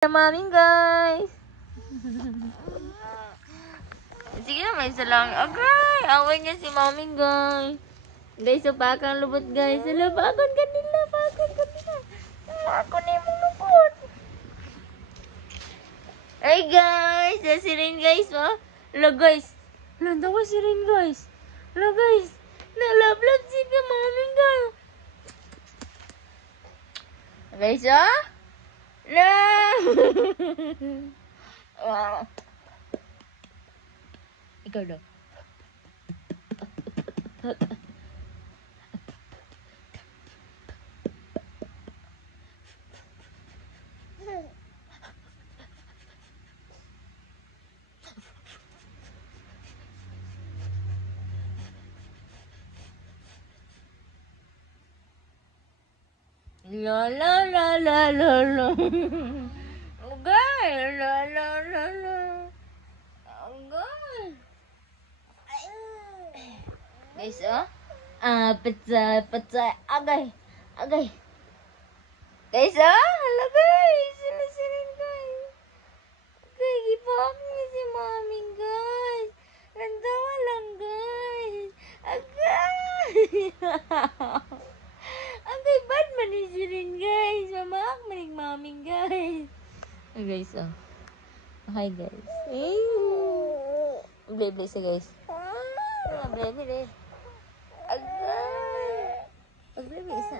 Sa maming guys. Sige na, may isa lang. Agay, away niya si maming guys. Guys, so pakang lubot guys. Hala, pakon kanila, pakon kanila. Pakon na yung lubot. Hey guys, si Rin guys, oh. Hala guys. Landa ko si Rin guys. Hala guys. Nalablab si ka maming guys. Guys, oh. No! Ikaw daw. La la la la la la. Okay, la la la la. Okay. Guys, oh. Pecah, pecah. Agay, agay. Guys, oh. Hala guys. Sila guys. Okay, gipam niya si mami guys. Lantawa lang guys. Agay. Agay, bad manisi rin guys. Mamaak manig maming guys. Oh, guys, oh. Hi guys. Blay sa guys. Blay. Agay. Blay isa.